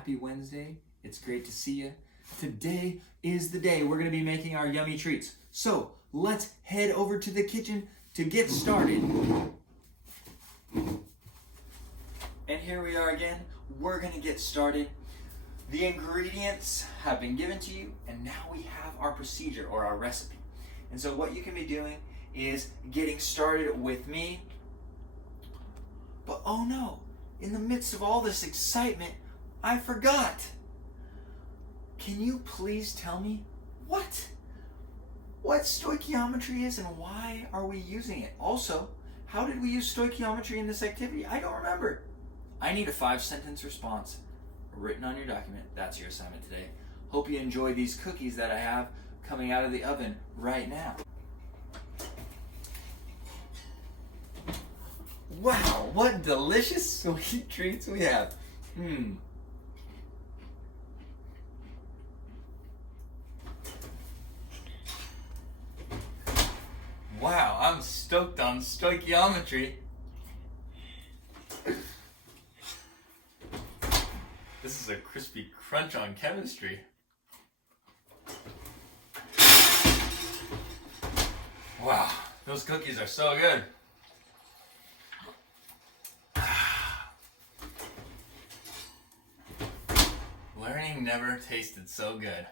Happy Wednesday. It's great to see you. Today is the day we're going to be making our yummy treats. So let's head over to the kitchen to get started. And here we are again. We're going to get started. The ingredients have been given to you, and now we have our procedure or our recipe. And so what you can be doing is getting started with me. But oh no, in the midst of all this excitement, I forgot. Can you please tell me what stoichiometry is and why are we using it? Also, how did we use stoichiometry in this activity? I don't remember. I need a 5-sentence response written on your document. That's your assignment today. Hope you enjoy these cookies that I have coming out of the oven right now. Wow, what delicious sweet treats we have. Wow, I'm stoked on stoichiometry. This is a crispy crunch on chemistry. Wow, those cookies are so good. Learning never tasted so good.